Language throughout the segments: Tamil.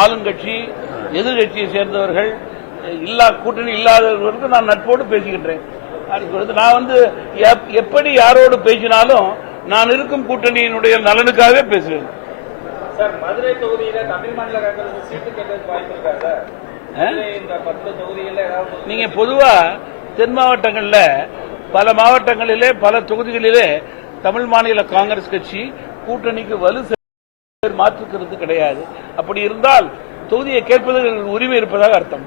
ஆளுங்கட்சி எதிர்கட்சியை சேர்ந்தவர்கள் கூட்டணி இல்லாதவர்களுக்கு நான் நட்போடு பேசுகின்றேன். நான் எப்படி யாரோடு பேசினாலும் நான் இருக்கும் கூட்டணியினுடைய நலனுக்காகவே பேசுவேன். சார், மதுரை தொகுதியில தமிழ் மாநில காங்கிரஸ் சீட்டு கேட்கறதுக்கு வாய்ப்பு இருக்காங்க. நீங்க பொதுவா தென் மாவட்டங்கள்ல பல மாவட்டங்களிலே பல தொகுதிகளிலே தமிழ் மாநில காங்கிரஸ் கட்சி கூட்டணிக்கு வலு மாற்றுக்கிறது கிடையாது. அப்படி இருந்தால் தொகுதியை கேட்பதற்கு உரிமை இருப்பதாக அர்த்தம்.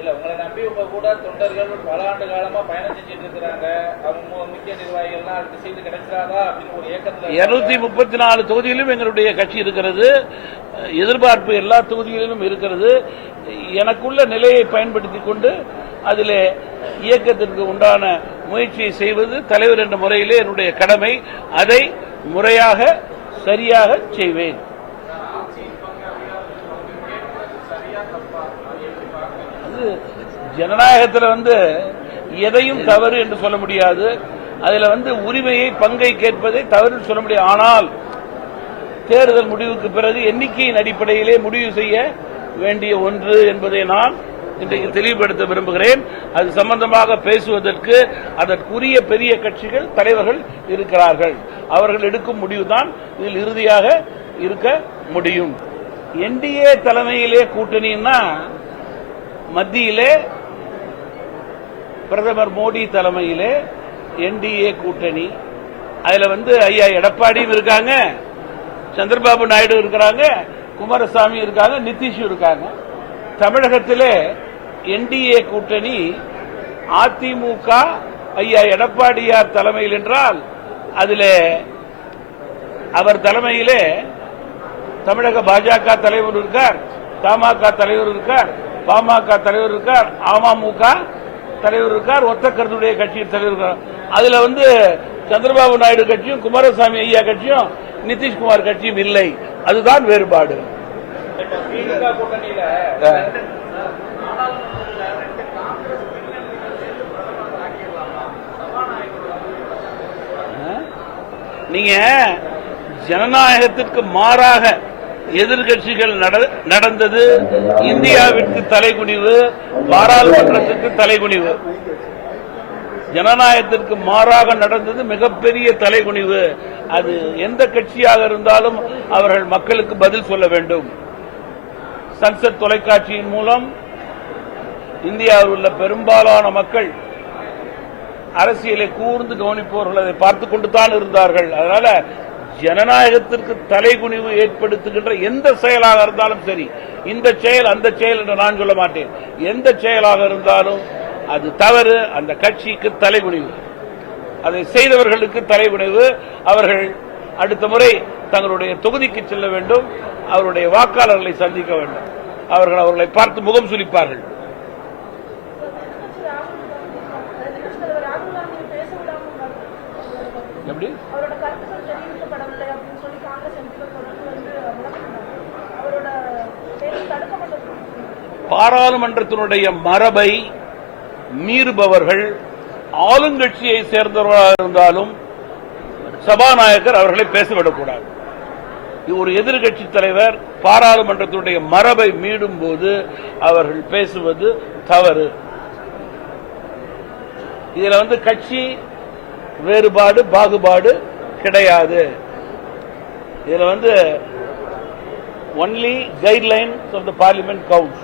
இல்ல, உங்களை நம்பி கூட தொண்டர்கள் பல ஆண்டு காலமா பயணம் செஞ்சுட்டு இருக்கிறாங்க. அவங்க முக்கிய நிர்வாகிகள்லாம் அடுத்த சீட்டு கிடைச்சாதா அப்படின்னு ஒரு ஏக்கத்துல 234 தொகுதியிலும் எங்களுடைய கட்சி இருக்கிறது. எதிர்பார்ப்பு எல்லா தொகுதிகளிலும் இருக்கிறது. எனக்குள்ள நிலையை பயன்படுத்திக் கொண்டு அதிலே இயக்கத்திற்கு உண்டான முயற்சியை செய்வது தலைவர் என்ற முறையிலே என்னுடைய கடமை. அதை முறையாக சரியாக செய்வேன். ஜனநாயகத்தில் எதையும் தவறு என்று சொல்ல முடியாது. அதில் உரிமையை பங்கை கேட்பதை தவறு சொல்ல முடியாது. ஆனால் தேர்தல் முடிவுக்கு பிறகு எண்ணிக்கையின் அடிப்படையிலே முடிவு செய்ய வேண்டிய ஒன்று என்பதை நான் இன்றைக்கு தெளிவுபடுத்த விரும்புகிறேன். அது சம்பந்தமாக பேசுவதற்கு அதற்குரிய பெரிய கட்சிகள் தலைவர்கள் இருக்கிறார்கள். அவர்கள் எடுக்கும் முடிவுதான் இதில் இறுதியாக இருக்க முடியும். என்டிஏ தலைமையிலே கூட்டணின்னா மத்தியிலே பிரதமர் மோடி தலைமையிலே என்டிஏ கூட்டணி. அதுல ஐயா எடப்பாடியும் இருக்காங்க, சந்திரபாபு நாயுடு இருக்கிறாங்க, குமாரசாமி இருக்காங்க, நிதிஷ் இருக்காங்க. தமிழகத்திலே என்டிஏ கூட்டணி அதிமுக ஐயா எடப்பாடியார் தலைமையில் என்றால் அதில் அவர் தலைமையிலே தமிழக பாஜக தலைவர் இருக்கார், தமாக தலைவர் இருக்கார், பாமக தலைவர் இருக்கார், அமமுக தலைவர் இருக்கார், ஒத்த கருத்துடைய கட்சியின் தலைவர் இருக்கார். அதுல சந்திரபாபு நாயுடு கட்சியும் குமாரசாமி ஐயா கட்சியும் நிதிஷ்குமார் கட்சியும் இல்லை. அதுதான் வேறுபாடு. நீங்க ஜனநாயகத்திற்கு மாறாக எதிர்கட்சிகள் நடந்தது இந்தியாவிற்கு தலைகுனிவு, பாராளுமன்றத்திற்கு தலைகுனிவு. ஜனநாயகத்திற்கு மாறாக நடந்தது மிகப்பெரிய தலைகுனிவு. அது எந்த கட்சியாக இருந்தாலும் அவர்கள் மக்களுக்கு பதில் சொல்ல வேண்டும். சன்சத் தொலைக்காட்சியின் மூலம் இந்தியாவில் உள்ள பெரும்பாலான மக்கள் அரசியலை கூர்ந்து கவனிப்பவர்கள் அதை பார்த்துக் கொண்டுதான் இருந்தார்கள். அதனால ஜனநாயகத்திற்கு தலைகுனிவு ஏற்படுத்துகின்ற எந்த செயலாக இருந்தாலும் சரி, இந்த செயல் அந்த செயல் என்று நான் சொல்ல மாட்டேன். எந்த செயலாக இருந்தாலும் அது தவறு. அந்த கட்சிக்கு தலைகுனிவு, அதை செய்தவர்களுக்கு தலைகுனிவு. அவர்கள் அடுத்த முறை தங்களுடைய தொகுதிக்கு செல்ல வேண்டும், அவருடைய வாக்காளர்களை சந்திக்க வேண்டும். அவர்களை பார்த்து முகம் சுளிப்பார்கள். எப்படி பாராளுமன்றத்தினுடைய மரபை மீறுபவர்கள் ஆளுங்கட்சியை சேர்ந்தவர்களாக இருந்தாலும் சபாநாயகர் அவர்களை பேசவிடக்கூடாது. ஒரு எதிர்கட்சி தலைவர் பாராளுமன்றத்தினுடைய மரபை மீறும் போது அவர்கள் பேசுவது தவறு. இதுல கட்சி வேறுபாடு பாகுபாடு கிடையாது. இதுல only guidelines of the parliament counts.